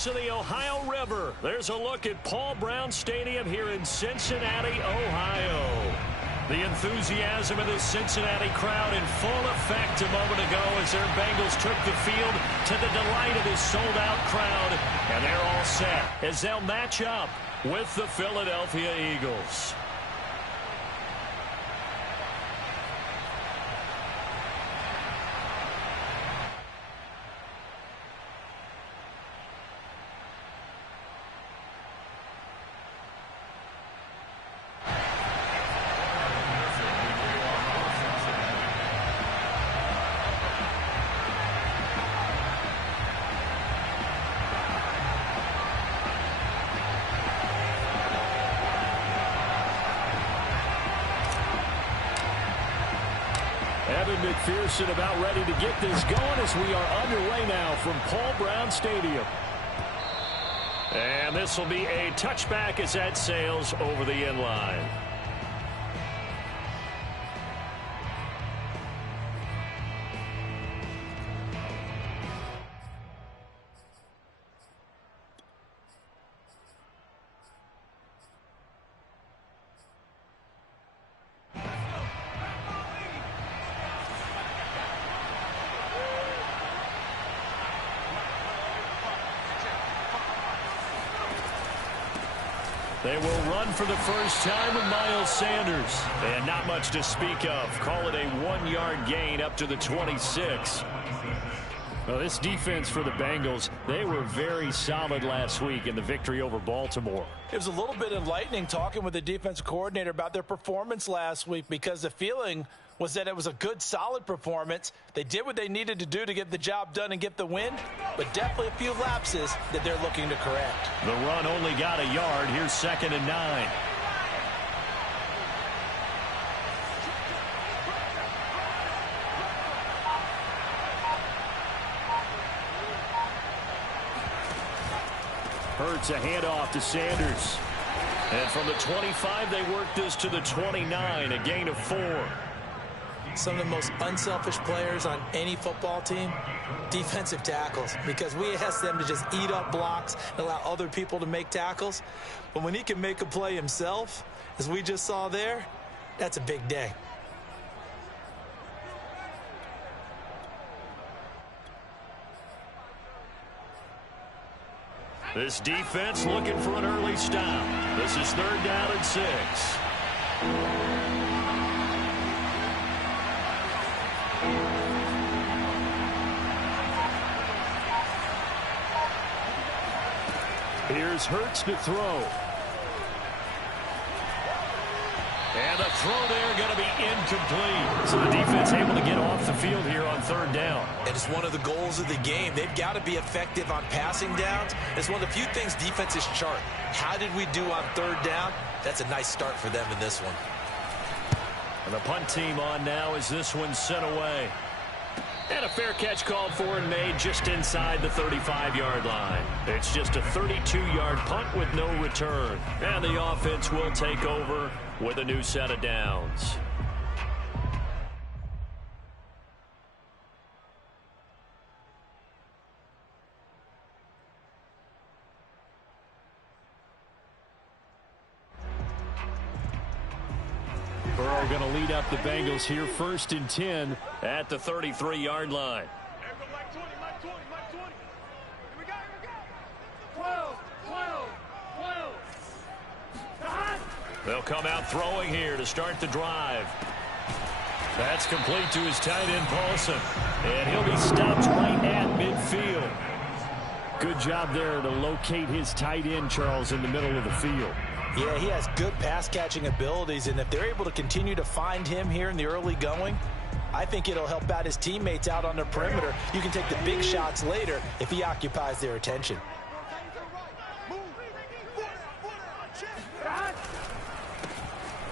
banks of the Ohio River. There's a look at Paul Brown Stadium here in Cincinnati, Ohio. The enthusiasm of this Cincinnati crowd in full effect a moment ago as their Bengals took the field to the delight of this sold-out crowd. And they're all set as they'll match up with the Philadelphia Eagles. McPherson about ready to get this going as we are underway now from Paul Brown Stadium. And this will be a touchback as that sails over the end line. They will run for the first time with Miles Sanders. And not much to speak of. Call it a 1-yard gain up to the 26. Well, this defense for the Bengals, they were very solid last week in the victory over Baltimore. It was a little bit enlightening talking with the defensive coordinator about their performance last week because the feeling was that it was a good, solid performance. They did what they needed to do to get the job done and get the win, but definitely a few lapses that they're looking to correct. The run only got a yard. Here's 2nd and 9. Hurts a handoff to Sanders. And from the 25, they work this to the 29, a gain of 4. Some of the most unselfish players on any football team, defensive tackles, because we ask them to just eat up blocks and allow other people to make tackles. But when he can make a play himself, as we just saw there, that's a big day. This defense looking for an early stop. This is 3rd down and 6. Here's Hurts to throw. And the throw there going to be incomplete. So the defense able to get off the field here on 3rd down. And it's one of the goals of the game. They've got to be effective on passing downs. It's one of the few things defenses chart. How did we do on 3rd down? That's a nice start for them in this one. And the punt team on now as this one's sent away. And a fair catch called for and made just inside the 35-yard line. It's just a 32-yard punt with no return. And the offense will take over with a new set of downs. Burrow going to lead up the Bengals here 1st and 10 at the 33-yard line. They'll come out throwing here to start the drive. That's complete to his tight end, Paulson. And he'll be stopped right at midfield. Good job there to locate his tight end, Charles, in the middle of the field. Yeah, he has good pass-catching abilities, and if they're able to continue to find him here in the early going, I think it'll help out his teammates out on the perimeter. You can take the big shots later if he occupies their attention.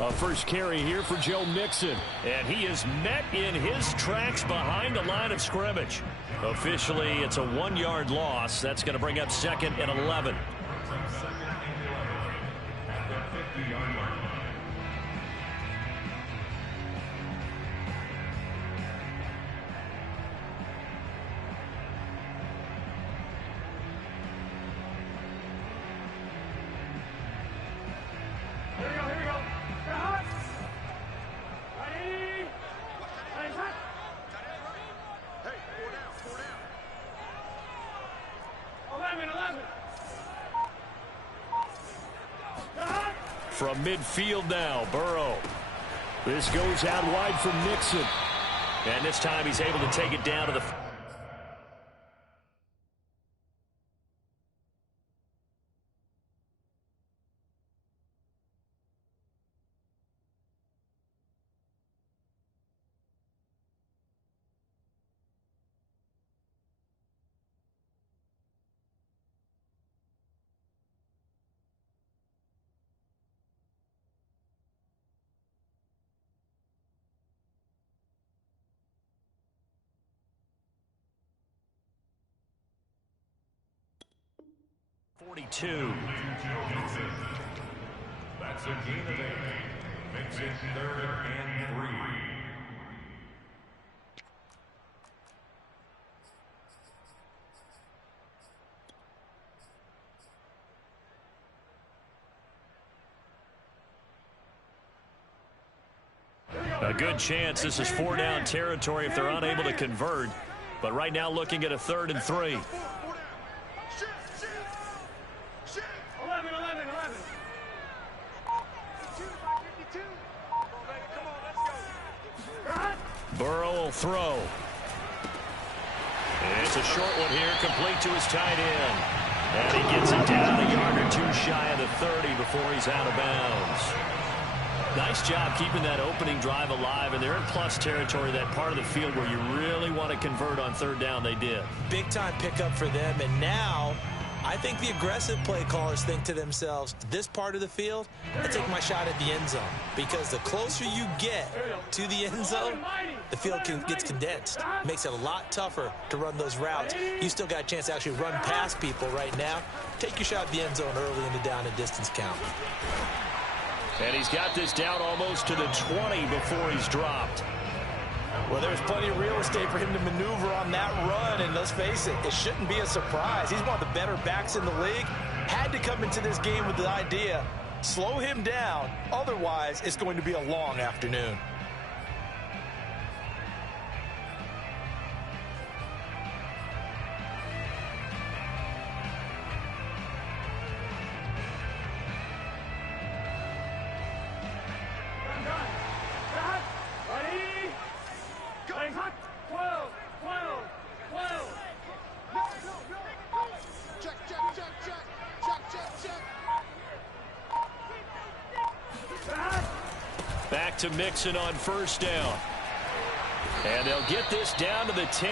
A first carry here for Joe Mixon. And he is met in his tracks behind the line of scrimmage. Officially, it's a 1-yard loss. That's going to bring up 2nd and 11. from midfield now. Burrow. This goes out wide for Mixon. And this time he's able to take it down to the... .42. That's a gain of 8. Makes it 3rd and 3. A good chance this is 4-down territory if they're unable to convert. But right now looking at a 3rd and 3. Burrow will throw. It's a short one here, complete to his tight end. And he gets it down a yard or two shy of the 30 before he's out of bounds. Nice job keeping that opening drive alive, and they're in plus territory, that part of the field where you really want to convert on 3rd down. They did. Big-time pickup for them, and now I think the aggressive play callers think to themselves, this part of the field, I take my shot at the end zone. Because the closer you get to the end zone, the field gets condensed. Makes it a lot tougher to run those routes. You still got a chance to actually run past people right now. Take your shot at the end zone early in the down and distance count. And he's got this down almost to the 20 before he's dropped. Well, there's plenty of real estate for him to maneuver on that run, and let's face it, it shouldn't be a surprise. He's one of the better backs in the league. Had to come into this game with the idea, slow him down, otherwise it's going to be a long afternoon. Back to Mixon on 1st down. And they'll get this down to the 10.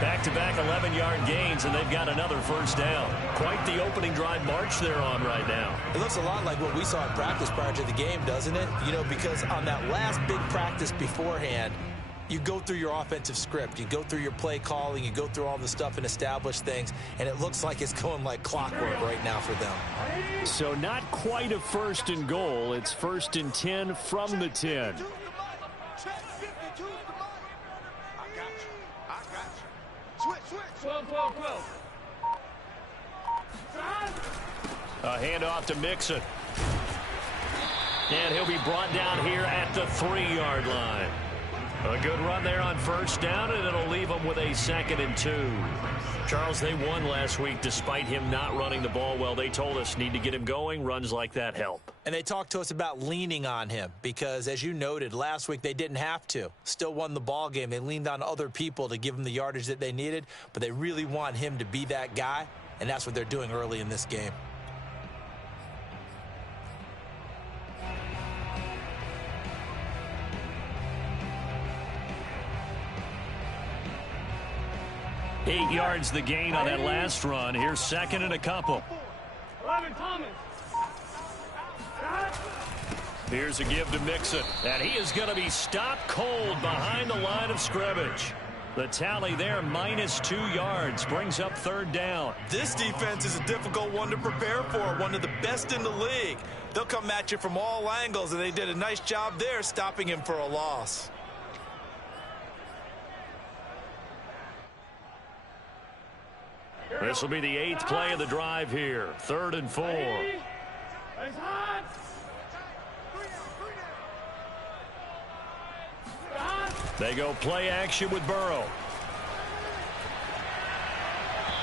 Back-to-back 11-yard gains, and they've got another 1st down. Quite the opening drive march they're on right now. It looks a lot like what we saw in practice prior to the game, doesn't it? You know, because on that last big practice beforehand, you go through your offensive script, you go through your play calling, you go through all the stuff and establish things, and it looks like it's going like clockwork right now for them. So not quite a 1st and goal. It's 1st and 10 from the 10. A handoff to Mixon. And he'll be brought down here at the 3-yard line. A good run there on 1st down, and it'll leave them with a 2nd and 2. Charles, they won last week despite him not running the ball well. They told us need to get him going. Runs like that help. And they talked to us about leaning on him because, as you noted, last week they didn't have to. Still won the ball game. They leaned on other people to give them the yardage that they needed, but they really want him to be that guy, and that's what they're doing early in this game. Eight yards the gain on that last run. Here's 2nd and a couple. Here's a give to Mixon. And he is going to be stopped cold behind the line of scrimmage. The tally there, -2 yards, brings up 3rd down. This defense is a difficult one to prepare for, one of the best in the league. They'll come at you from all angles, and they did a nice job there stopping him for a loss. This will be the 8th play of the drive here. 3rd and 4. They go play action with Burrow.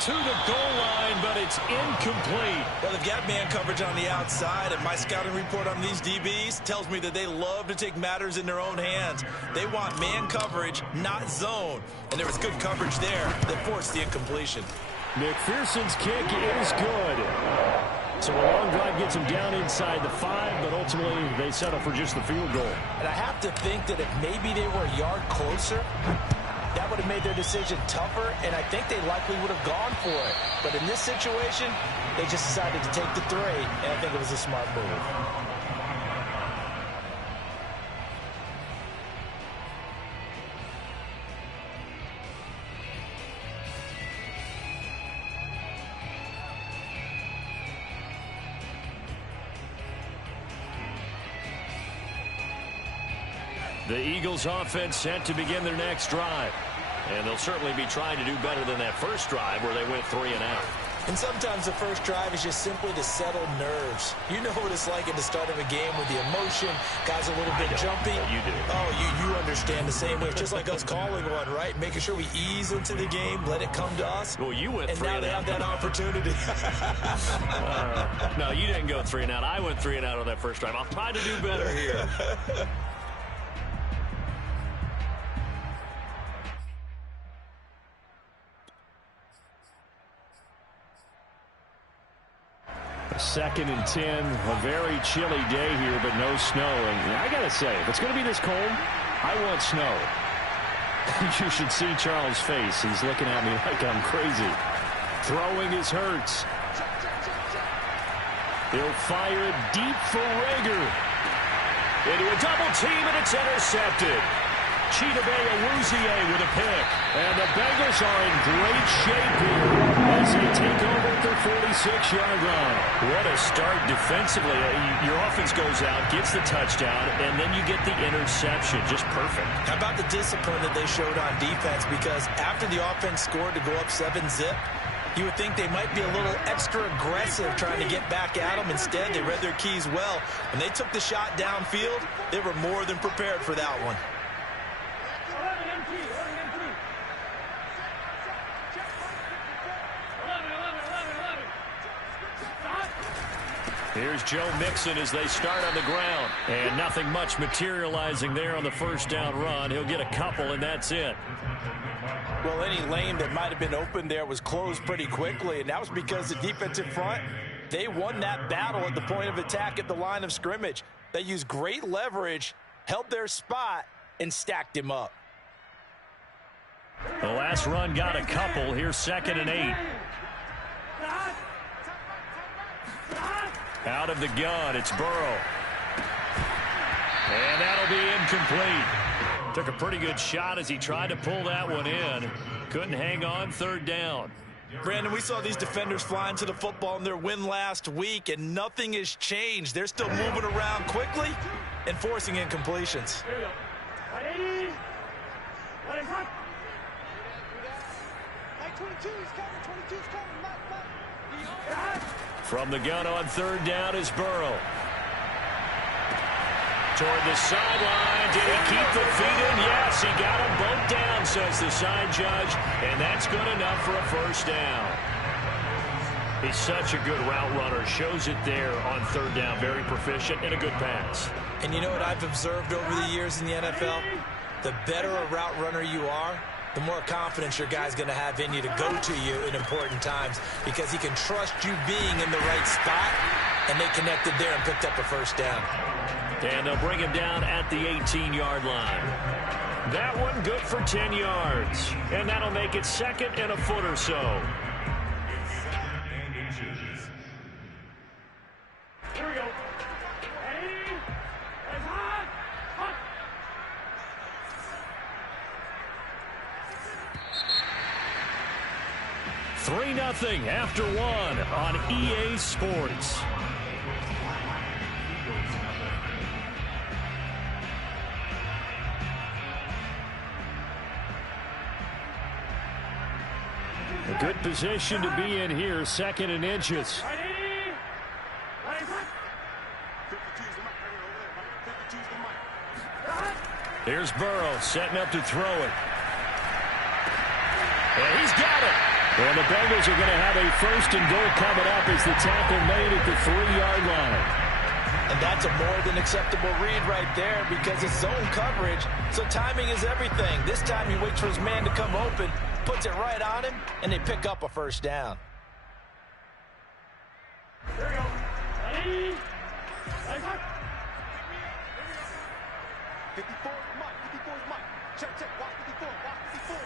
To the goal line, but it's incomplete. Well, they've got man coverage on the outside, and my scouting report on these DBs tells me that they love to take matters in their own hands. They want man coverage, not zone. And there was good coverage there that forced the incompletion. McPherson's kick is good. So a long drive gets them down inside the 5, but ultimately they settle for just the field goal. And I have to think that if maybe they were a yard closer, that would have made their decision tougher, and I think they likely would have gone for it. But in this situation, they just decided to take the 3, and I think it was a smart move. The Eagles offense set to begin their next drive. And they'll certainly be trying to do better than that first drive where they went 3 and out. And sometimes the first drive is just simply to settle nerves. You know what it's like at the start of a game with the emotion, guys a little bit jumpy. You do. Oh, you understand the same way. It's just like us calling one, right? Making sure we ease into the game, let it come to us. Well, you went 3 and out. And now they have that opportunity. No, you didn't go 3 and out. I went 3 and out on that first drive. I'll try to do better here. Second and 10, a very chilly day here, but no snow. And I got to say, if it's going to be this cold, I want snow. You should see Charles' face. He's looking at me like I'm crazy. Throwing his Hurts. He'll fire it deep for Rager. Into a double team, and it's intercepted. Chidobe with a pick. And the Bengals are in great shape here as they take over at their 46-yard line. What a start defensively. Your offense goes out, gets the touchdown, and then you get the interception. Just perfect. How about the discipline that they showed on defense? Because after the offense scored to go up 7-zip, you would think they might be a little extra aggressive trying to get back at them. Instead, they read their keys well. When they took the shot downfield, they were more than prepared for that one. Here's Joe Mixon as they start on the ground. And nothing much materializing there on the first down run. He'll get a couple, and that's it. Well, any lane that might have been open there was closed pretty quickly, and that was because the defensive front, they won that battle at the point of attack at the line of scrimmage. They used great leverage, held their spot, and stacked him up. The last run got a couple. Here's 2nd and 8. Out of the gun, it's Burrow. And that'll be incomplete. Took a pretty good shot as he tried to pull that one in. Couldn't hang on, 3rd down. Brandon, we saw these defenders flying to the football in their win last week, and nothing has changed. They're still moving around quickly and forcing incompletions. From the gun on 3rd down is Burrow. Toward the sideline. Did he keep the feet in? Yes, he got them both down, says the side judge. And that's good enough for a 1st down. He's such a good route runner. Shows it there on 3rd down. Very proficient and a good pass. And you know what I've observed over the years in the NFL? The better a route runner you are, the more confidence your guy's going to have in you to go to you in important times because he can trust you being in the right spot, and they connected there and picked up a 1st down. And they'll bring him down at the 18-yard line. That one good for 10 yards. And that'll make it 2nd and a foot or so. Here we go. Ready, 3-0 after 1 on EA Sports. A good position to be in here, 2nd and inches. Here's Burrow setting up to throw it. And he's got it. And the Bengals are going to have a 1st and goal coming up as the tackle made at the 3-yard line. And that's a more than acceptable read right there because it's zone coverage, so timing is everything. This time he waits for his man to come open, puts it right on him, and they pick up a 1st down. Here we go. Ready? 54 is Mike. 54 is Mike. Check, check. Watch 54. Watch 54.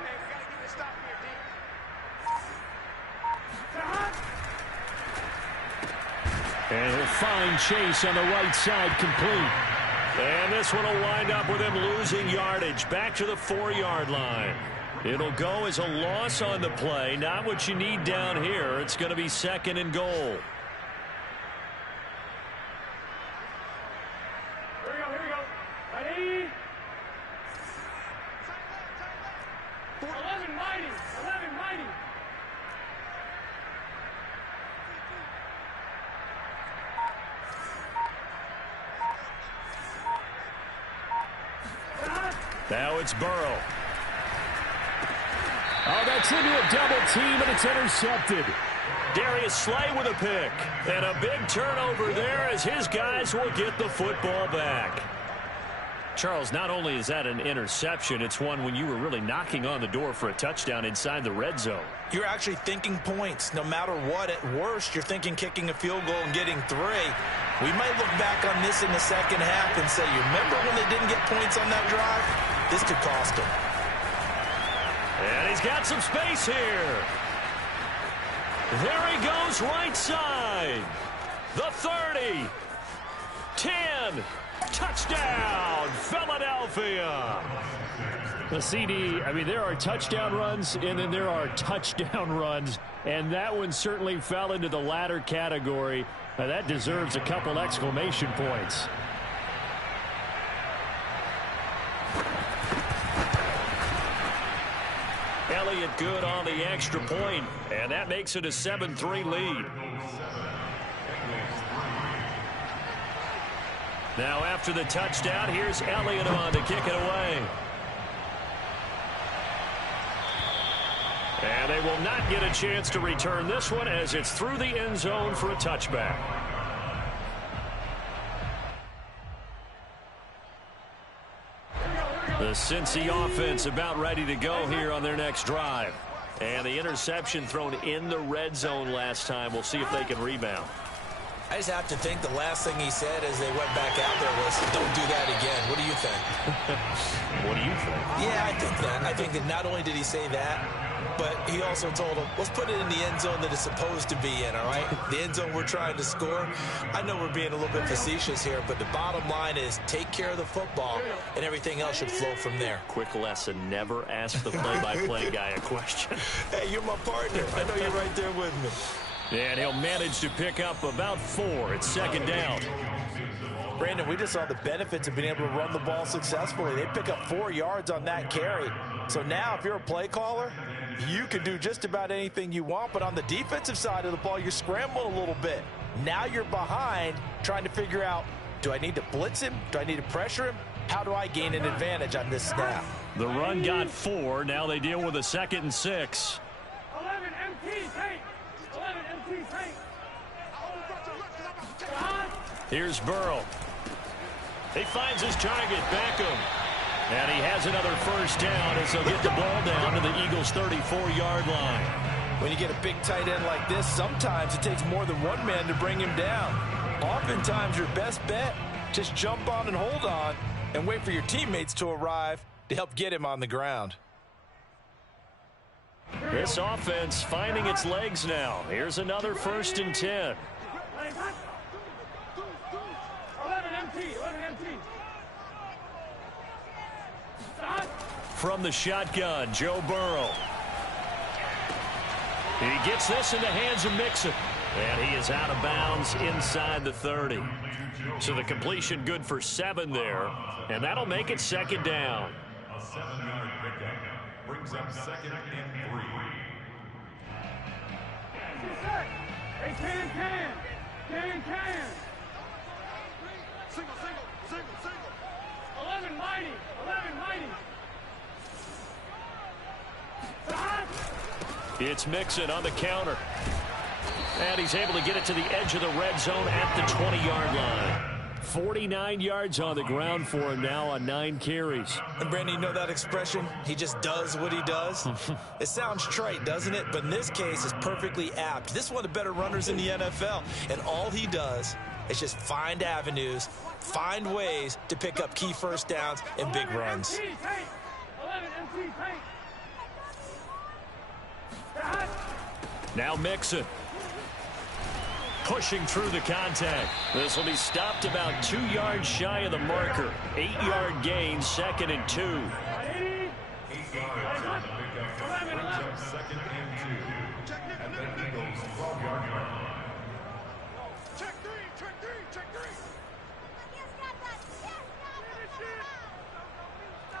Hey, we got to get a stop here, D. And he'll find Chase on the right side, complete. And this one will wind up with him losing yardage back to the 4-yard line. It'll go as a loss on the play. Not what you need down here. It's going to be 2nd and goal. Here we go, here we go. Ready? 11 mighty, 11 mighty. Now it's Burrow. Oh, that's into a double team, and it's intercepted. Darius Slay with a pick. And a big turnover there as his guys will get the football back. Charles, not only is that an interception, it's one when you were really knocking on the door for a touchdown inside the red zone. You're actually thinking points. No matter what, at worst, you're thinking kicking a field goal and getting 3. We might look back on this in the second half and say, you remember when they didn't get points on that drive? This could cost them. And he's got some space here. There he goes right side. The 30. 10. Touchdown, Philadelphia. The CD, I mean, there are touchdown runs, and then there are touchdown runs, and that one certainly fell into the latter category. Now, that deserves a couple exclamation points. Elliott good on the extra point, and that makes it a 7-3 lead. Now after the touchdown, here's Elliott on to kick it away. And they will not get a chance to return this one as it's through the end zone for a touchback. The Cincy offense about ready to go here on their next drive. And the interception thrown in the red zone last time. We'll see if they can rebound. I just have to think the last thing he said as they went back out there was, don't do that again. What do you think? What do you think? Yeah, I think that. I think that not only did he say that, but he also told him, let's put it in the end zone that it's supposed to be in, all right? The end zone we're trying to score. I know we're being a little bit facetious here, but the bottom line is take care of the football, and everything else should flow from there. Quick lesson, never ask the play-by-play guy a question. Hey, you're my partner. I know you're right there with me. And he'll manage to pick up about 4. It's 2nd down. Brandon, we just saw the benefits of being able to run the ball successfully. They pick up 4 yards on that carry. So now if you're a play caller, you can do just about anything you want. But on the defensive side of the ball, you're scrambling a little bit. Now you're behind trying to figure out, do I need to blitz him? Do I need to pressure him? How do I gain an advantage on this snap? The run got 4. Now they deal with a 2nd and 6. 11 MT, take. 11 MT, take. Here's Burrow. He finds his target, Beckham. And he has another 1st down as they'll get the ball down to the Eagles' 34-yard line. When you get a big tight end like this, sometimes it takes more than one man to bring him down. Oftentimes your best bet, just jump on and hold on and wait for your teammates to arrive to help get him on the ground. This offense finding its legs now. Here's another 1st and 10. 11 MT, 11 MT. From the shotgun, Joe Burrow. He gets this in the hands of Mixon. And he is out of bounds inside the 30. So the completion good for 7 there. And that'll make it 2nd down. A 7-yard pickup brings up 2nd and 3. Hey, can. Single, single, single, single. 11 mighty, 11 mighty. It's Mixon on the counter. And he's able to get it to the edge of the red zone at the 20-yard line. 49 yards on the ground for him now on 9 carries. And Brandon, you know that expression? He just does what he does. It sounds trite, doesn't it? But in this case, it's perfectly apt. This is one of the better runners in the NFL. And all he does is just find avenues, find ways to pick up key first downs and big runs. Now Mixon. Pushing through the contact. This will be stopped about 2 yards shy of the marker. 8-yard gain, 2nd and 2. 8 yards on the pickup. Brings up 2nd and 2. At the Eagles' 12-yard line. Check three, check three, check three.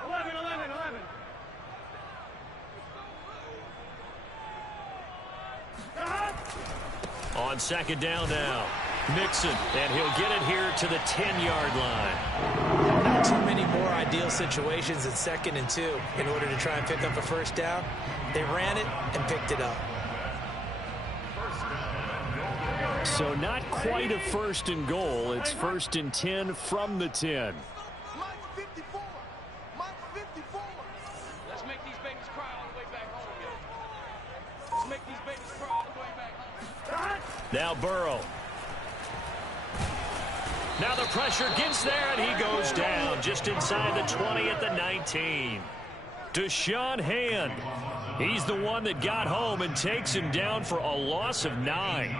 11. On 2nd down now. Mixon, and he'll get it here to the 10-yard line. Not too many more ideal situations at 2nd and 2 in order to try and pick up a first down. They ran it and picked it up. So not quite a 1st and goal. It's 1st and 10 from the 10. Mike 54. Mike 54. Let's make these babies cry all the way back home, yo. Let's make these babies cry all the way back home. Now Burrow. Now the pressure gets there, and he goes down just inside the 20 at the 19. Deshaun Hand. He's the one that got home and takes him down for a loss of 9.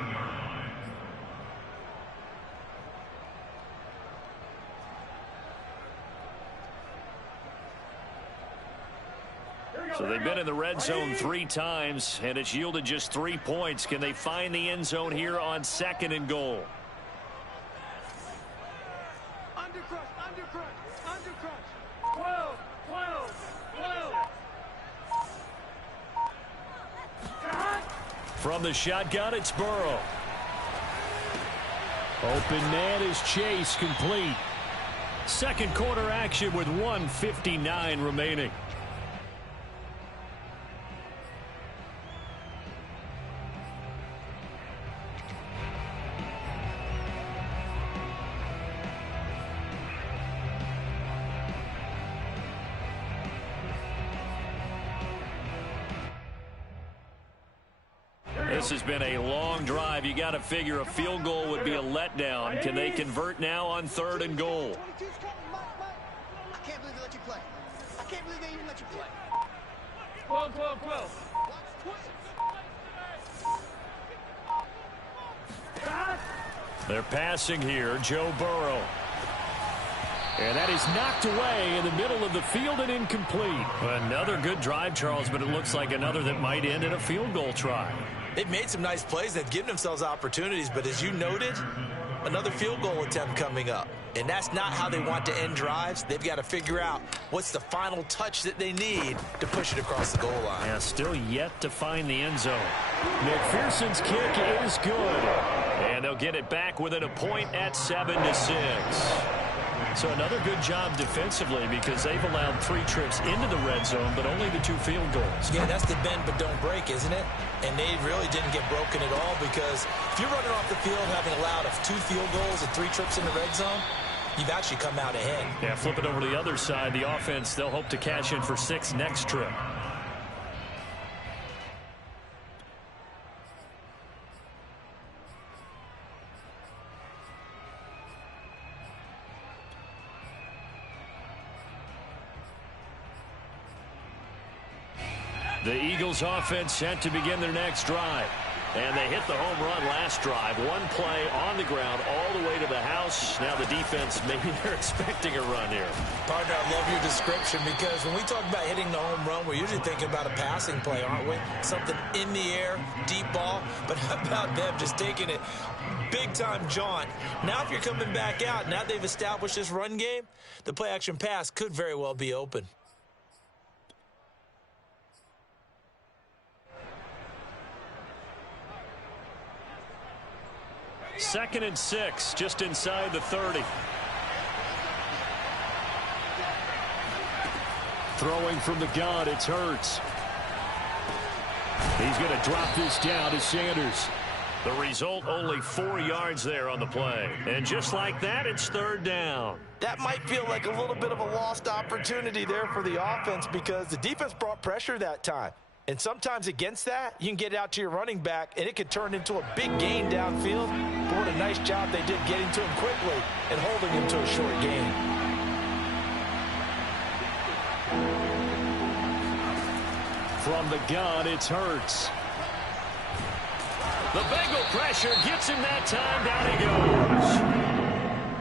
So they've been in the red zone 3 times, and it's yielded just 3 points. Can they find the end zone here on 2nd and goal? Undercrush. 12. From the shotgun, it's Burrow. Open man is Chase, complete. 2nd quarter action with 1:59 remaining. This has been a long drive. You got to figure a field goal would be a letdown. Can they convert now on 3rd and goal? 22's coming, Mike. I can't believe they let you play. I can't believe they even let you play. 12. Watch twins. They're passing here. Joe Burrow. And that is knocked away in the middle of the field and incomplete. Another good drive, Charles, but it looks like another that might end in a field goal try. They've made some nice plays. They've given themselves opportunities, but as you noted, another field goal attempt coming up. And that's not how they want to end drives. They've got to figure out what's the final touch that they need to push it across the goal line. Yeah, still yet to find the end zone. McPherson's kick is good. And they'll get it back within a point at 7-6. So another good job defensively because they've allowed 3 trips into the red zone, but only the 2 field goals. Yeah, that's the bend but don't break, isn't it? And they really didn't get broken at all because if you're running off the field having allowed 2 field goals and 3 trips in the red zone, you've actually come out ahead. Yeah, flip it over to the other side. The offense, they'll hope to cash in for 6 next trip. The Eagles offense set to begin their next drive. And they hit the home run last drive. 1 play on the ground all the way to the house. Now the defense, maybe they're expecting a run here. Partner, I love your description because when we talk about hitting the home run, we're usually thinking about a passing play, aren't we? Something in the air, deep ball. But how about them just taking it big-time jaunt? Now if you're coming back out, now they've established this run game, the play-action pass could very well be open. 2nd and 6, just inside the 30. Throwing from the gun, it's Hurts. He's going to drop this down to Sanders. The result, only 4 yards there on the play. And just like that, it's third down. That might feel like a little bit of a lost opportunity there for the offense because the defense brought pressure that time. And sometimes against that, you can get it out to your running back, and it could turn into a big gain downfield. But what a nice job they did getting to him quickly and holding him to a short gain. From the gun, it's Hurts. The Bengal pressure gets him that time. Down he goes.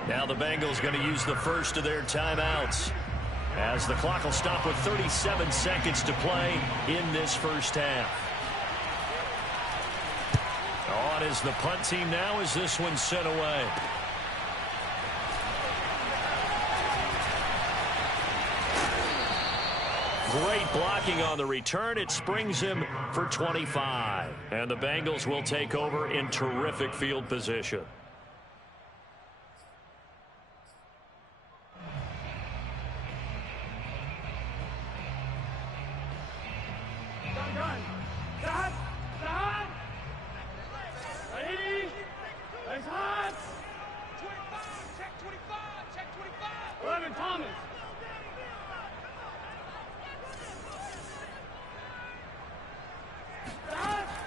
Now the Bengals going to use the first of their timeouts, as the clock will stop with 37 seconds to play in this first half. On is the punt team now as this one's sent away. Great blocking on the return. It springs him for 25. And the Bengals will take over in terrific field position.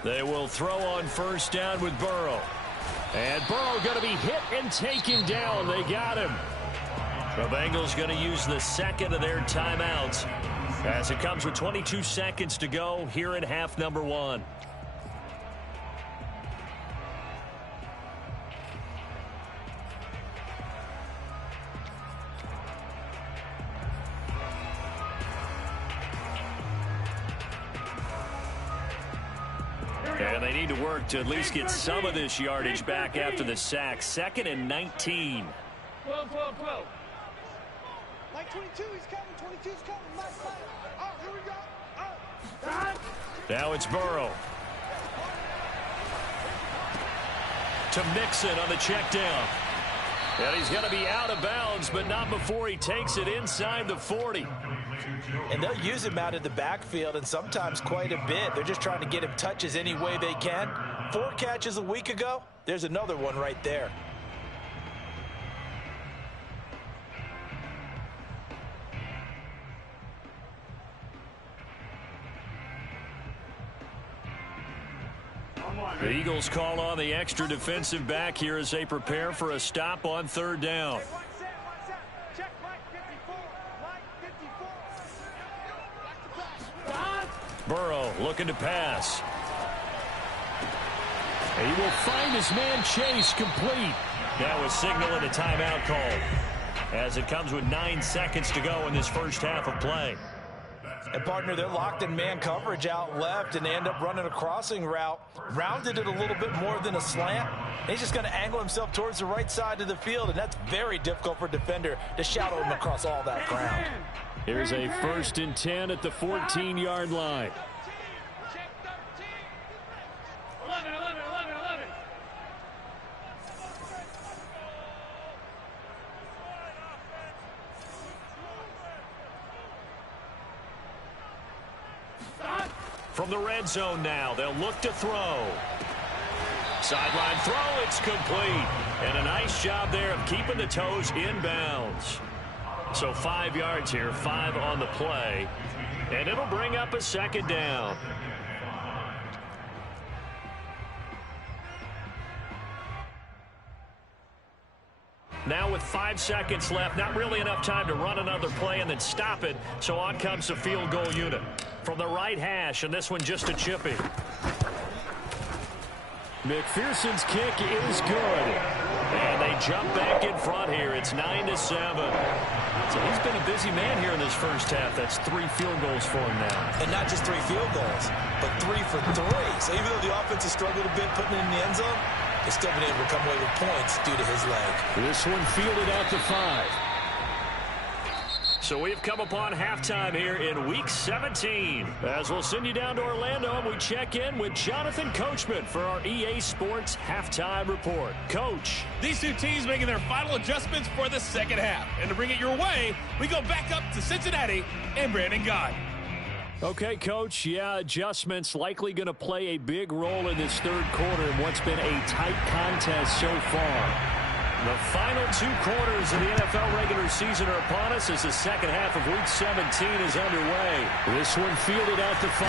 They will throw on first down with Burrow. And Burrow going to be hit and taken down. They got him. The Bengals going to use the second of their timeouts as it comes with 22 seconds to go here in half number 1. And they need to work to at least get some of this yardage back after the sack. 2nd and 19. 12, 12, 12. Mike 22, he's coming. 22's coming. Mike. Oh, here we go. Now it's Burrow. To Mixon on the check down. And he's going to be out of bounds, but not before he takes it inside the 40. And they'll use him out of the backfield, and sometimes quite a bit. They're just trying to get him touches any way they can. 4 catches a week ago. There's another one right there. The Eagles call on the extra defensive back here as they prepare for a stop on third down. Check Mike 54. Mike 54. Burrow looking to pass. He will find his man Chase complete. Now a signal and a timeout call as it comes with 9 seconds to go in this first half of play. And, partner, they're locked in man coverage out left, and they end up running a crossing route. Rounded it a little bit more than a slant. He's just going to angle himself towards the right side of the field, and that's very difficult for a defender to shadow him across all that ground. Here's a 1st and 10 at the 14-yard line. Check 13. 11, 11, 11, 11. From the red zone now, they'll look to throw. Sideline throw, it's complete. And a nice job there of keeping the toes in bounds. So 5 yards here, 5 on the play. And it'll bring up a 2nd down. Now with 5 seconds left, not really enough time to run another play and then stop it. So on comes the field goal unit. From the right hash, and this one just a chippy. McPherson's kick is good. And they jump back in front here. It's 9-7. So he's been a busy man here in this first half. That's 3 field goals for him now. And not just 3 field goals, but 3 for 3. So even though the offense has struggled a bit putting it in the end zone, they've still been able to come away with points due to his leg. This one fielded out to 5. So we've come upon halftime here in Week 17. As we'll send you down to Orlando, and we check in with Jonathan Coachman for our EA Sports Halftime Report. Coach. These two teams making their final adjustments for the second half. And to bring it your way, we go back up to Cincinnati and Brandon Gott. Okay, Coach, yeah, adjustments likely going to play a big role in this third quarter in what's been a tight contest so far. The final 2 quarters of the NFL regular season are upon us as the second half of Week 17 is underway. This one fielded at the 5.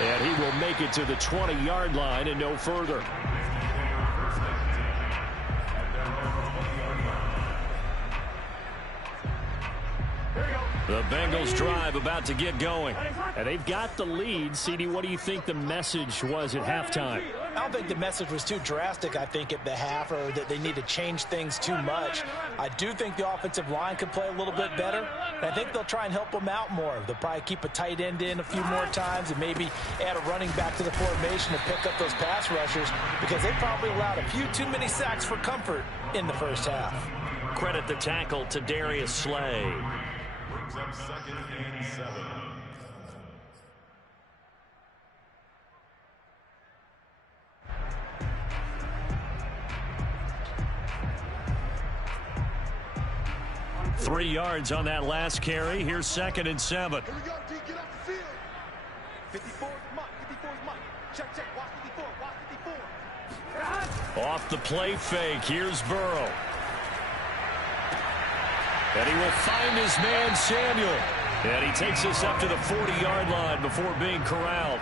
And he will make it to the 20-yard line and no further. The Bengals drive about to get going. And they've got the lead. CD, what do you think the message was at halftime? I don't think the message was too drastic, I think, at the half, or that they need to change things too much. I do think the offensive line could play a little bit better. And I think they'll try and help them out more. They'll probably keep a tight end in a few more times and maybe add a running back to the formation to pick up those pass rushers, because they probably allowed a few too many sacks for comfort in the first half. Credit the tackle to Darius Slay. Brings up 2nd and 7. Three yards on that last carry. Here's 2nd and 7. Here we go, D. Get off the field. 54, come on. 54's mine. Check, check. Watch 54. Watch 54. Off the play fake. Here's Burrow. And he will find his man, Samuel. And he takes us up to the 40-yard line before being corralled.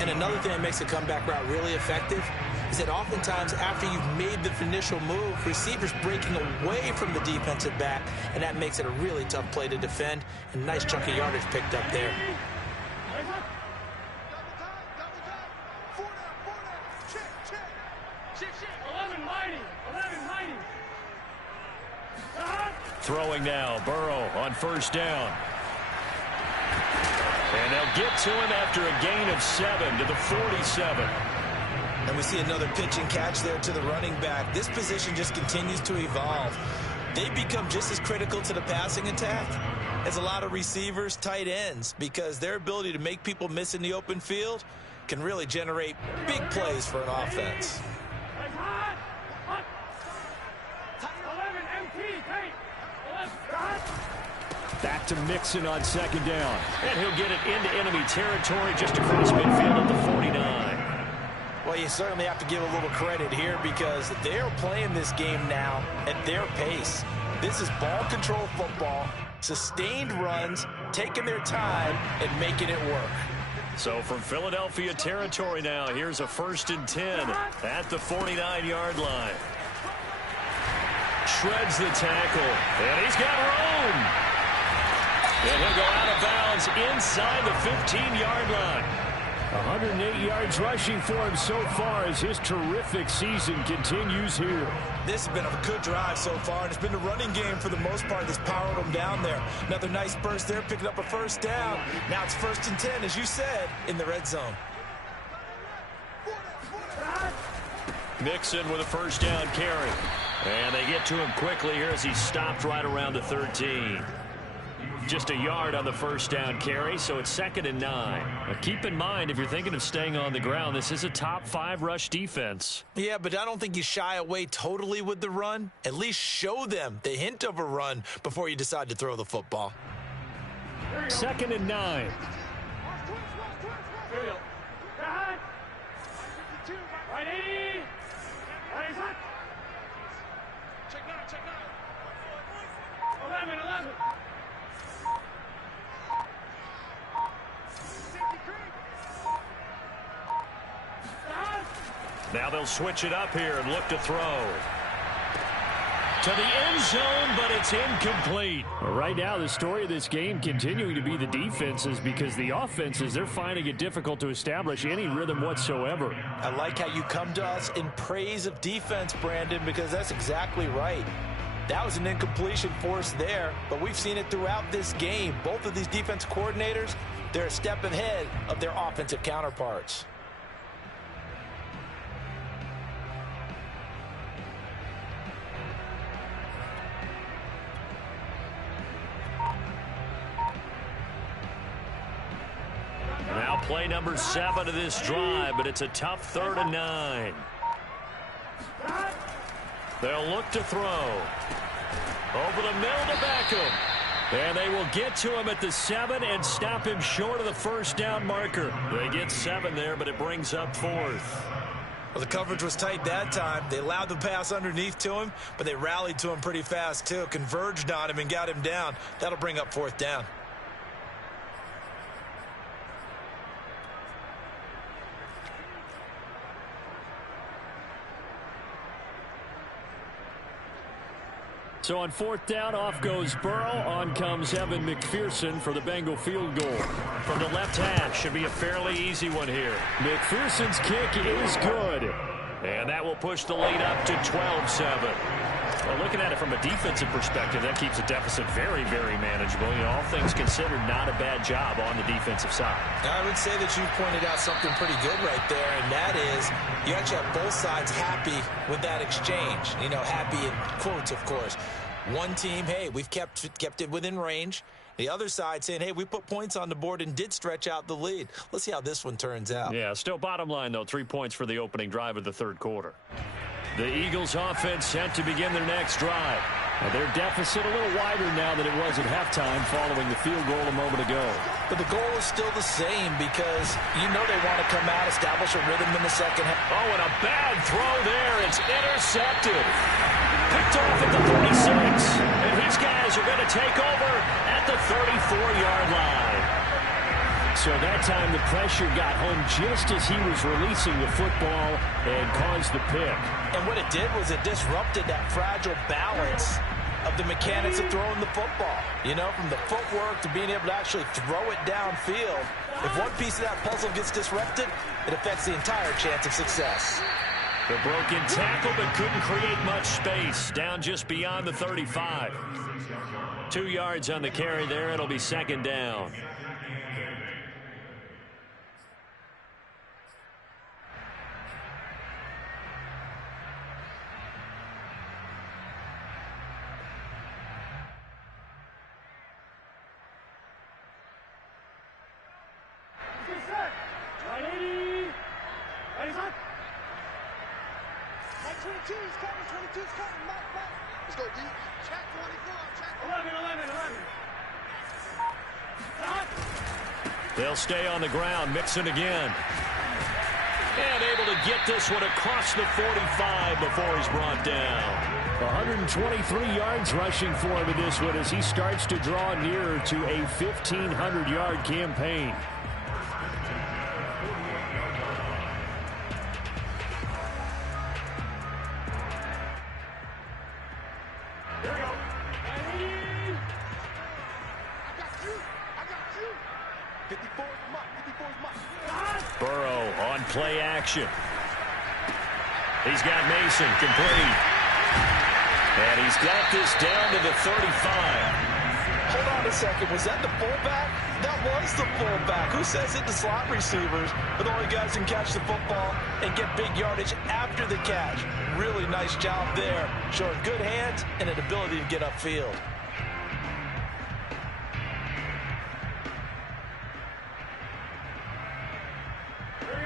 And another thing that makes a comeback route really effective is that oftentimes after you've made the initial move, receivers breaking away from the defensive back, and that makes it a really tough play to defend. And a nice chunk of yardage picked up there. Double time. 4 down. Check, check. Shit, shit. 11 mighty. 11 mighty. Throwing now, Burrow on 1st down. And they'll get to him after a gain of 7 to the 47. And we see another pitch and catch there to the running back. This position just continues to evolve. They become just as critical to the passing attack as a lot of receivers, tight ends, because their ability to make people miss in the open field can really generate big plays for an offense. Back to Mixon on 2nd down. And he'll get it into enemy territory just across midfield at the 49. Well, you certainly have to give a little credit here because they're playing this game now at their pace. This is ball control football, sustained runs, taking their time, and making it work. So from Philadelphia territory now, here's a 1st and 10 at the 49-yard line. Shreds the tackle, and he's got room. And he'll go out of bounds inside the 15-yard line. 108 yards rushing for him so far as his terrific season continues here. This has been a good drive so far, and it's been the running game for the most part that's powered them down there. Another nice burst there, picking up a 1st down. Now it's 1st and 10, as you said, in the red zone. Mixon with a 1st down carry. And they get to him quickly here as he stopped right around the 13. Just a yard on the 1st down carry, so it's 2nd and 9. Now keep in mind, if you're thinking of staying on the ground, this is a top 5 rush defense. Yeah, but I don't think you shy away totally with the run. At least show them the hint of a run before you decide to throw the football. 2nd and 9. Check 9, check 9. 11. Now they'll switch it up here and look to throw. To the end zone, but it's incomplete. Well, right now, the story of this game continuing to be the defenses, because the offenses, they're finding it difficult to establish any rhythm whatsoever. I like how you come to us in praise of defense, Brandon, because that's exactly right. That was an incompletion forced there, but we've seen it throughout this game. Both of these defense coordinators, they're a step ahead of their offensive counterparts. Now play number 7 of this drive, but it's a tough 3rd and 9. They'll look to throw. Over the middle to Beckham. And they will get to him at the 7 and stop him short of the first down marker. They get 7 there, but it brings up 4th. Well, the coverage was tight that time. They allowed the pass underneath to him, but they rallied to him pretty fast, too. Converged on him and got him down. That'll bring up 4th down. So on 4th down, off goes Burrow. On comes Evan McPherson for the Bengal field goal. From the left hash, should be a fairly easy one here. McPherson's kick is good. And that will push the lead up to 12-7. Well, looking at it from a defensive perspective, that keeps the deficit very, very manageable. You know, all things considered, not a bad job on the defensive side. I would say that you pointed out something pretty good right there, and that is you actually have both sides happy with that exchange. You know, happy in quotes, of course. One team, hey, we've kept it within range. The other side saying, hey, we put points on the board and did stretch out the lead. Let's see how this one turns out. Yeah, still bottom line, though, 3 points for the opening drive of the third quarter. The Eagles offense set to begin their next drive. Now their deficit a little wider now than it was at halftime following the field goal a moment ago. But the goal is still the same because you know they want to come out, establish a rhythm in the second half. Oh, and a bad throw there. It's intercepted. Picked off at the 36. And his guys are going to take over at the 34-yard line. So that time the pressure got home just as he was releasing the football and caused the pick. And what it did was it disrupted that fragile balance of the mechanics of throwing the football. You know, from the footwork to being able to actually throw it downfield. If one piece of that puzzle gets disrupted, it affects the entire chance of success. The broken tackle, but couldn't create much space. Down just beyond the 35. 2 yards on the carry there. It'll be second down. Let's go, D. Check 24. Check 11. They'll stay on the ground. Mixon again. And able to get this one across the 45 before he's brought down. 123 yards rushing for him in this one as he starts to draw nearer to a 1,500-yard campaign. Burrow on play action. He's got Mason complete. And he's got this down to the 35. Hold on a second. Was that the fullback? That was the fullback. Who says it to slot receivers? But the only guys can catch the football and get big yardage after the catch. Really nice job there. Showing good hands and an ability to get upfield.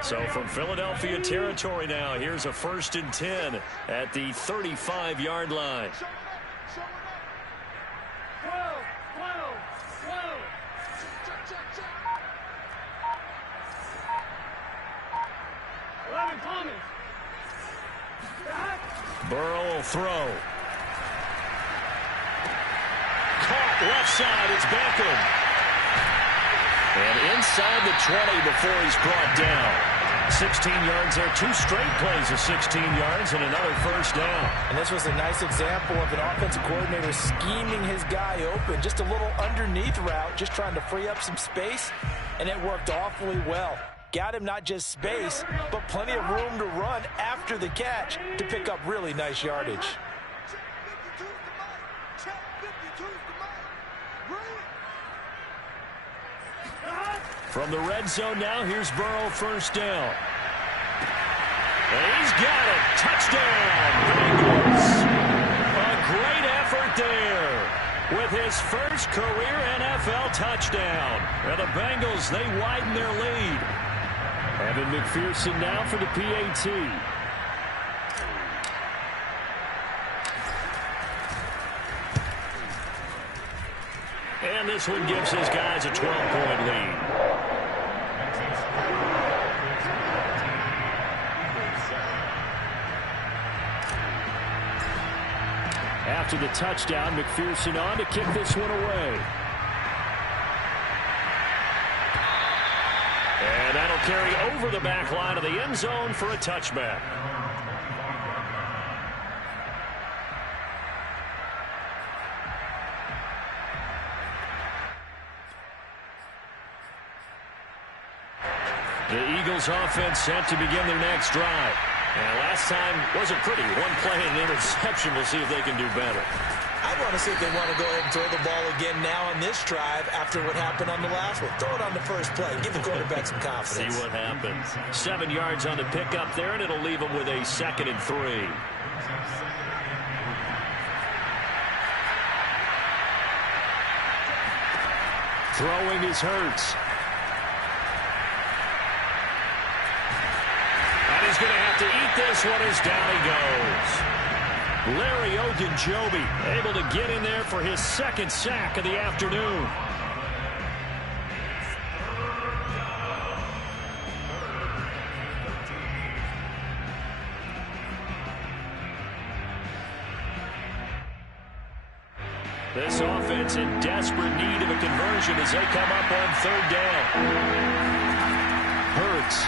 So from Philadelphia territory now, here's a 1st and 10 at the 35-yard line. Burrow will throw. Caught left side, it's Beckham. And inside the 20 before he's brought down. 16 yards there, 2 straight plays of 16 yards and another 1st down. And this was a nice example of an offensive coordinator scheming his guy open. Just a little underneath route, just trying to free up some space, and it worked awfully well. Got him not just space, but plenty of room to run after the catch to pick up really nice yardage. From the red zone now, here's Burrow, 1st down. And he's got it. Touchdown, Bengals. A great effort there with his first career NFL touchdown. And the Bengals, they widen their lead. Evan McPherson now for the PAT. And this one gives his guys a 12-point lead. After the touchdown, McPherson on to kick this one away. And that'll carry over the back line of the end zone for a touchback. The Eagles offense set to begin their next drive. And last time wasn't pretty. One play and an interception. We'll see if they can do better. I want to see if they want to go ahead and throw the ball again now on this drive after what happened on the last one. Throw it on the first play. Give the quarterback some confidence. See what happens. 7 yards on the pickup there, and it'll leave them with a 2nd and 3. Throwing is Hurts. And he's going to have to eat this one as down he goes. Larry Ogunjobi able to get in there for his 2nd sack of the afternoon. This offense in desperate need of a conversion as they come up on 3rd down. Hurts.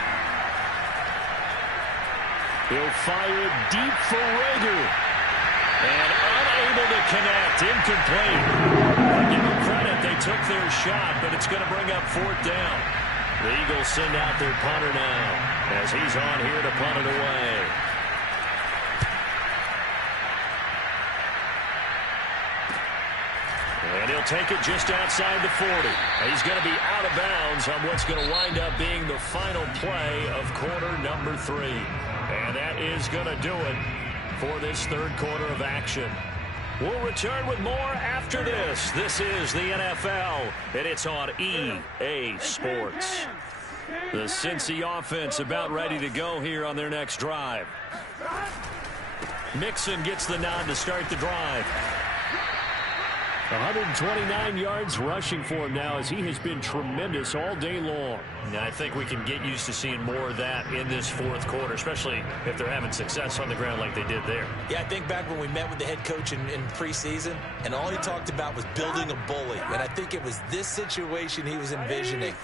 He'll fire it deep for Rager. And unable to connect. Incomplete. I give them credit. They took their shot, but it's going to bring up 4th down. The Eagles send out their punter now as he's on here to punt it away. And he'll take it just outside the 40. He's going to be out of bounds on what's going to wind up being the final play of quarter number 3. And that is going to do it for this 3rd quarter of action. We'll return with more after this. This is the NFL, and it's on EA Sports. The Cincy offense about ready to go here on their next drive. Mixon gets the nod to start the drive. 129 yards rushing for him now as he has been tremendous all day long. Now, I think we can get used to seeing more of that in this 4th quarter, especially if they're having success on the ground like they did there. Yeah, I think back when we met with the head coach in preseason, and all he talked about was building a bully. And I think it was this situation he was envisioning.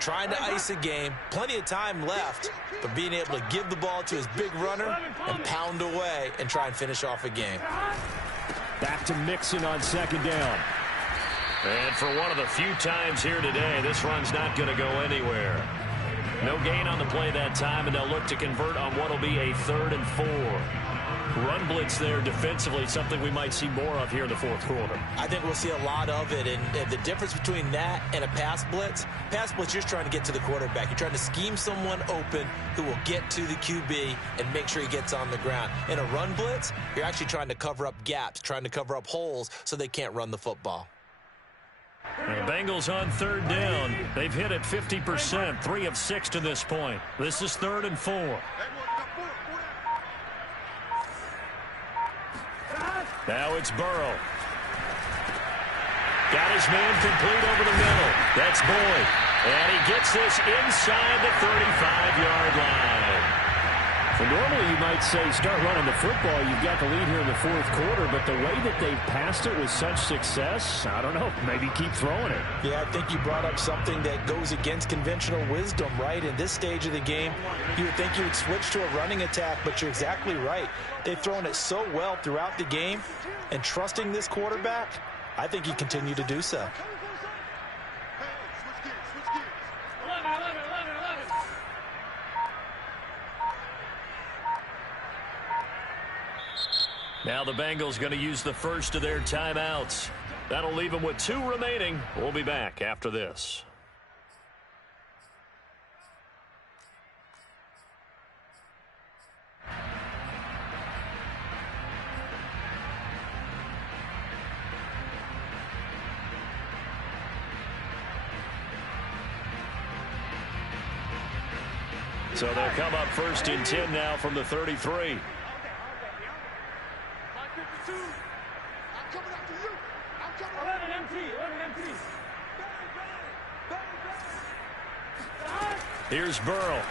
Trying to ice a game, plenty of time left, but being able to give the ball to his big runner and pound away and try and finish off a game. Back to Mixon on 2nd down. And for one of the few times here today, this run's not going to go anywhere. No gain on the play that time, and they'll look to convert on what will be a 3rd and 4. Run blitz there defensively, something we might see more of here in the 4th quarter. I think we'll see a lot of it, and the difference between that and a pass blitz, you're just trying to get to the quarterback. You're trying to scheme someone open who will get to the QB and make sure he gets on the ground. In a run blitz, you're actually trying to cover up gaps, trying to cover up holes so they can't run the football. The Bengals on 3rd down. They've hit it 50%, 3 of 6 to this point. This is 3rd and 4. Now it's Burrow. Got his man complete over the middle. That's Boyd. And he gets this inside the 35-yard line. Well, normally you might say start running the football. You've got the lead here in the 4th quarter, but the way that they've passed it with such success, I don't know, maybe keep throwing it. Yeah, I think you brought up something that goes against conventional wisdom, right? In this stage of the game, you would think you would switch to a running attack, but you're exactly right. They've thrown it so well throughout the game, and trusting this quarterback, I think you continue to do so. Now the Bengals going to use the first of their timeouts. That'll leave them with 2 remaining. We'll be back after this. So they'll come up 1st and 10 now from the 33. Here's Burrow.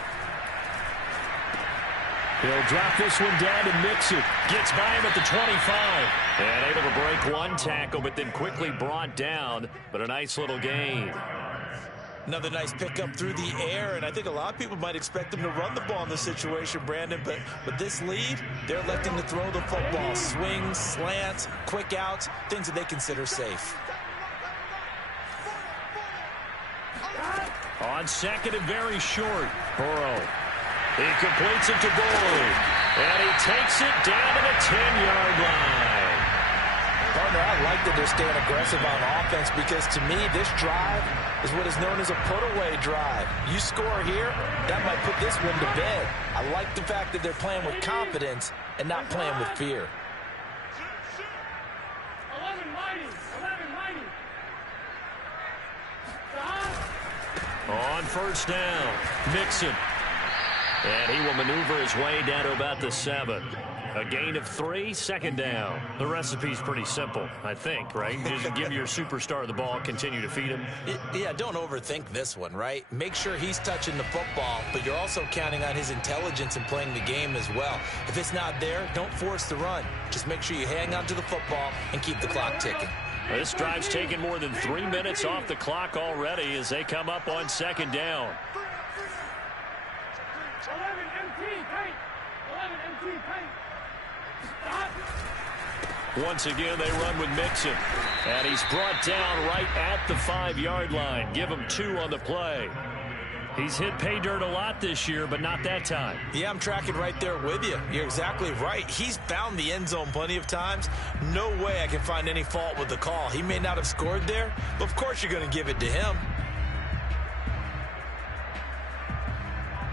He'll drop this one down and mix it. Gets by him at the 25. And able to break one tackle, but then quickly brought down. But a nice little gain. Another nice pickup through the air, and I think a lot of people might expect them to run the ball in this situation, Brandon, but with this lead, they're electing to throw the football. Swings, slants, quick outs, things that they consider safe. On second and very short, Burrow. He completes it to Boyd, and he takes it down to the 10-yard line. Partner, I like that they're staying aggressive on offense because, to me, this drive is what is known as a put-away drive. You score here, that might put this one to bed. I like the fact that they're playing with confidence and not playing with fear. 11 mighty. On first down, Mixon. And he will maneuver his way down to about the 7. A gain of 3, second down. The recipe's pretty simple, I think, right? Just give your superstar the ball, continue to feed him. Yeah, don't overthink this one, right? Make sure he's touching the football, but you're also counting on his intelligence in playing the game as well. If it's not there, don't force the run. Just make sure you hang on to the football and keep the clock ticking. This drive's taken more than 3 minutes off the clock already as they come up on second down. 11 MT paint. 11 MT paint. Stop. Once again, they run with Mixon. And he's brought down right at the 5-yard line. Give him 2 on the play. He's hit pay dirt a lot this year, but not that time. Yeah, I'm tracking right there with you. You're exactly right. He's found the end zone plenty of times. No way I can find any fault with the call. He may not have scored there, but of course you're going to give it to him.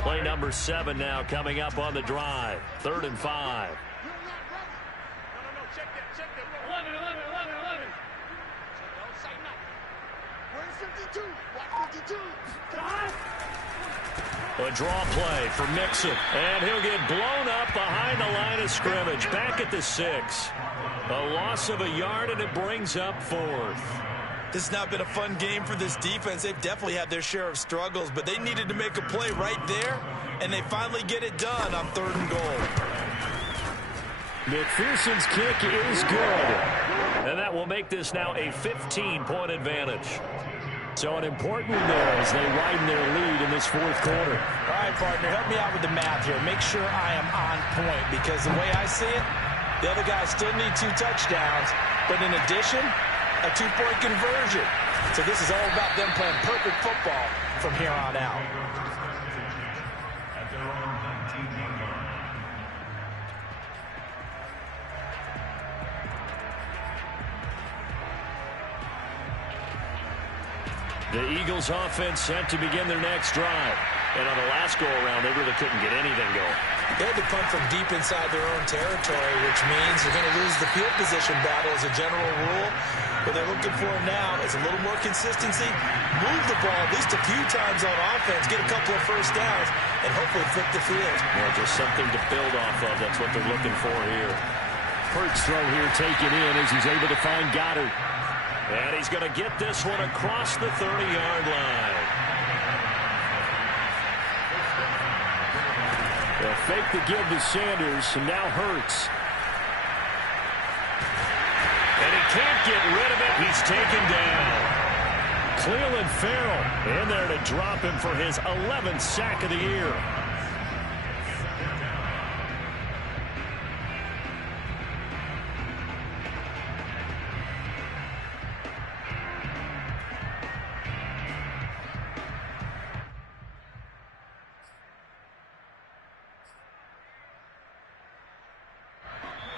Play number 7 now coming up on the drive. 3rd and 5. No, check that. 11. Don't say nothing. Where's 52? Watch 52. A draw play for Mixon. And he'll get blown up behind the line of scrimmage. Back at the 6. A loss of a yard, and it brings up 4th. This has not been a fun game for this defense. They've definitely had their share of struggles, but they needed to make a play right there, and they finally get it done on 3rd and goal. McPherson's kick is good. And that will make this now a 15-point advantage. So an important one there as they widen their lead in this 4th quarter. All right, partner, help me out with the math here. Make sure I am on point, because the way I see it, the other guys still need 2 touchdowns, but in addition, a 2-point conversion. So this is all about them playing perfect football from here on out. At their own 19-yard line. The Eagles offense set to begin their next drive. And on the last go-around, they really couldn't get anything going. They had to punt from deep inside their own territory, which means they're going to lose the field position battle as a general rule. What they're looking for now is a little more consistency, move the ball at least a few times on offense, get a couple of first downs, and hopefully flip the field. Well, just something to build off of. That's what they're looking for here. Hurts throw here taken in as he's able to find Goddard. And he's going to get this one across the 30-yard line. They'll fake the give to Sanders, and now Hurts. And he can't get rid of it. He's taken down. Cleveland Farrell in there to drop him for his 11th sack of the year.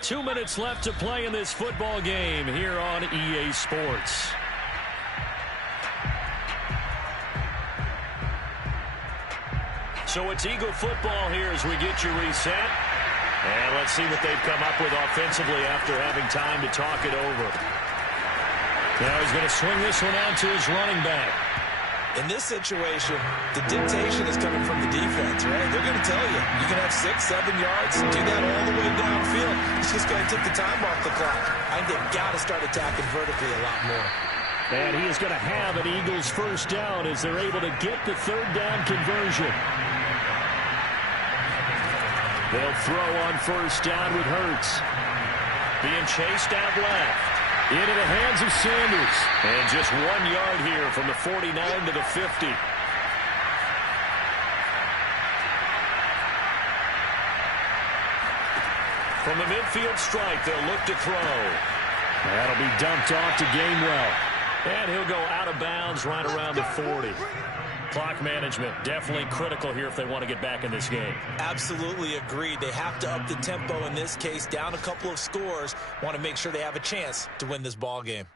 Two minutes left to play in this football game here on EA Sports. So it's Eagle football here as we get you reset. And let's see what they've come up with offensively after having time to talk it over. Now he's going to swing this one out to his running back. In this situation, the dictation is coming from the defense, right? They're going to tell you, you can have 6, 7 yards, do that all the way downfield. It's just going to take the time off the clock. I think they've got to start attacking vertically a lot more. And he is going to have an Eagles first down as they're able to get the third down conversion. They'll throw on first down with Hurts. Being chased out left. Into the hands of Sanders. And just 1 yard here from the 49 to the 50. From the midfield strike, they'll look to throw. That'll be dumped off to Gainwell. And he'll go out of bounds right around the 40. Clock management definitely critical here if they want to get back in this game. Absolutely agreed. They have to up the tempo in this case, down a couple of scores. Want to make sure they have a chance to win this ball game.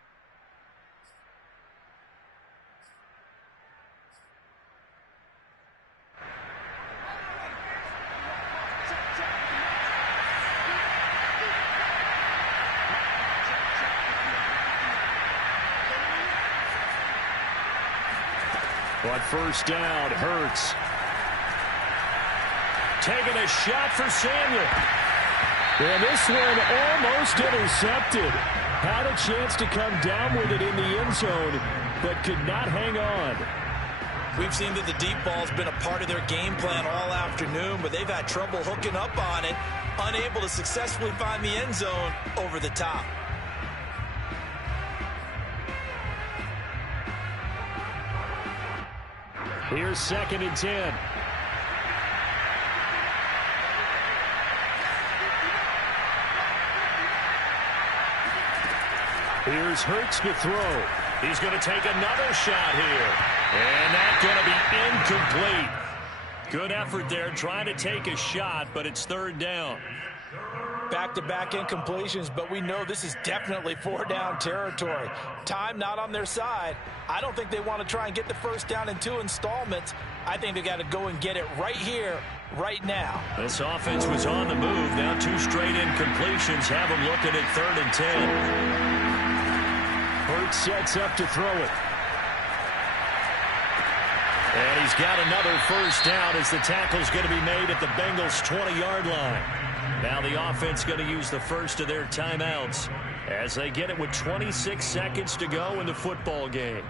On first down, Hurts. Taking a shot for Samuel. And this one almost intercepted. Had a chance to come down with it in the end zone, but could not hang on. We've seen that the deep ball's been a part of their game plan all afternoon, but they've had trouble hooking up on it, unable to successfully find the end zone over the top. Here's 2nd and 10. Here's Hurts to throw. He's going to take another shot here. And that's going to be incomplete. Good effort there trying to take a shot, but it's third down. Back-to-back incompletions, but we know this is definitely 4-down territory. Time not on their side. I don't think they want to try and get the first down in 2 installments. I think they got to go and get it right here, right now. This offense was on the move. Now 2 straight incompletions have them looking at 3rd and 10. Hurts sets up to throw it. And he's got another first down as the tackle's going to be made at the Bengals' 20-yard line. Now the offense going to use the first of their timeouts as they get it with 26 seconds to go in the football game.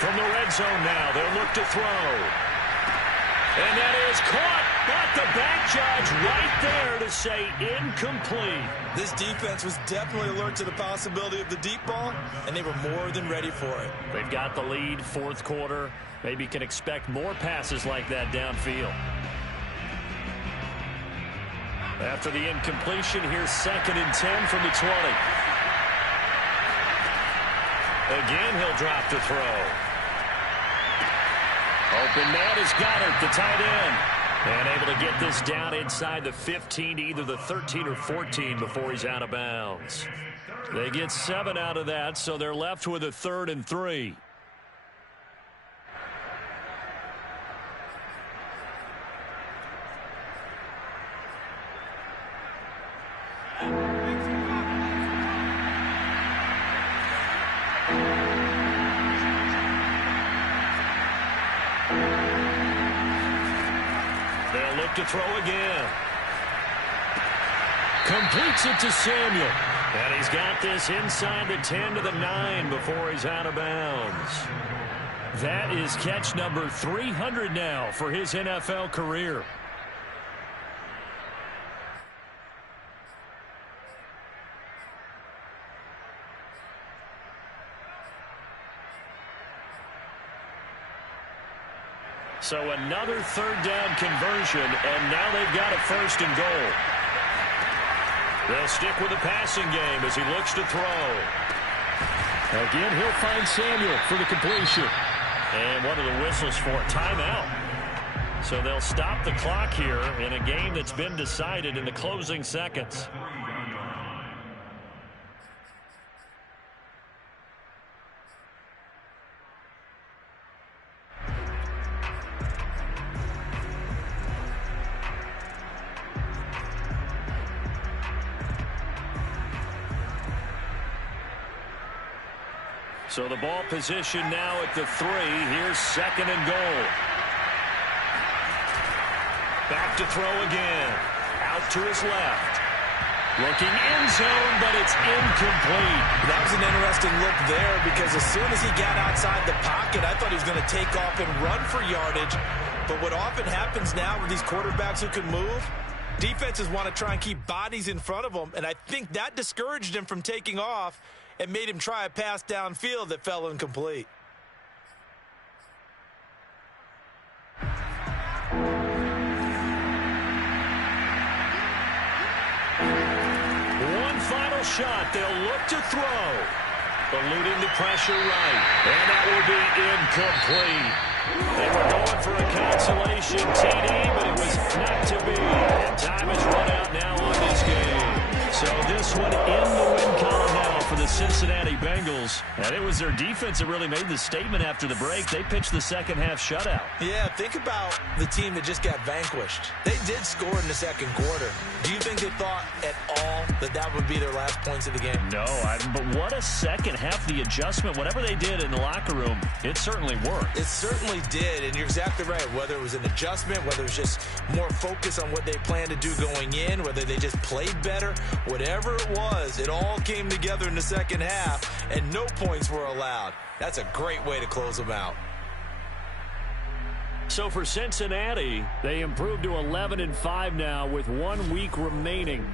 From the red zone now, they'll look to throw. And that is caught, but the back judge right there to say incomplete. This defense was definitely alert to the possibility of the deep ball, and they were more than ready for it. They've got the lead, 4th quarter. Maybe can expect more passes like that downfield. After the incompletion, here's 2nd and 10 from the 20. Again, he'll drop to throw. Open man has got it, the tight end. And able to get this down inside the 15, either the 13 or 14 before he's out of bounds. They get 7 out of that, so they're left with a 3rd and 3. To throw again. Completes it to Samuel. And he's got this inside the 10 to the 9 before he's out of bounds. That is catch number 300 now for his NFL career. So another 3rd down conversion, and now they've got a 1st and goal. They'll stick with the passing game as he looks to throw. Again, he'll find Samuel for the completion. And what are the whistles for? Timeout. So they'll stop the clock here in a game that's been decided in the closing seconds. So the ball position now at the 3. Here's 2nd and goal. Back to throw again. Out to his left. Looking end zone, but it's incomplete. That was an interesting look there because as soon as he got outside the pocket, I thought he was going to take off and run for yardage. But what often happens now with these quarterbacks who can move, defenses want to try and keep bodies in front of them, and I think that discouraged him from taking off and made him try a pass downfield that fell incomplete. One final shot. They'll look to throw. Eluding the pressure right. And that will be incomplete. They were going for a consolation TD, but it was not to be. And time has run out now on this game. So this one in the win column now for the Cincinnati Bengals. And it was their defense that really made the statement after the break. They pitched the second half shutout. Yeah, think about the team that just got vanquished. They did score in the second quarter. Do you think they thought at all that that would be their last points of the game? No, but what a second half. The adjustment, whatever they did in the locker room, it certainly worked. It certainly did, and you're exactly right. Whether it was an adjustment, whether it was just more focus on what they planned to do going in, whether they just played better, whatever it was, it all came together in the second half, and no points were allowed. That's a great way to close them out. So for Cincinnati, They improved to 11-5 now with 1 week remaining.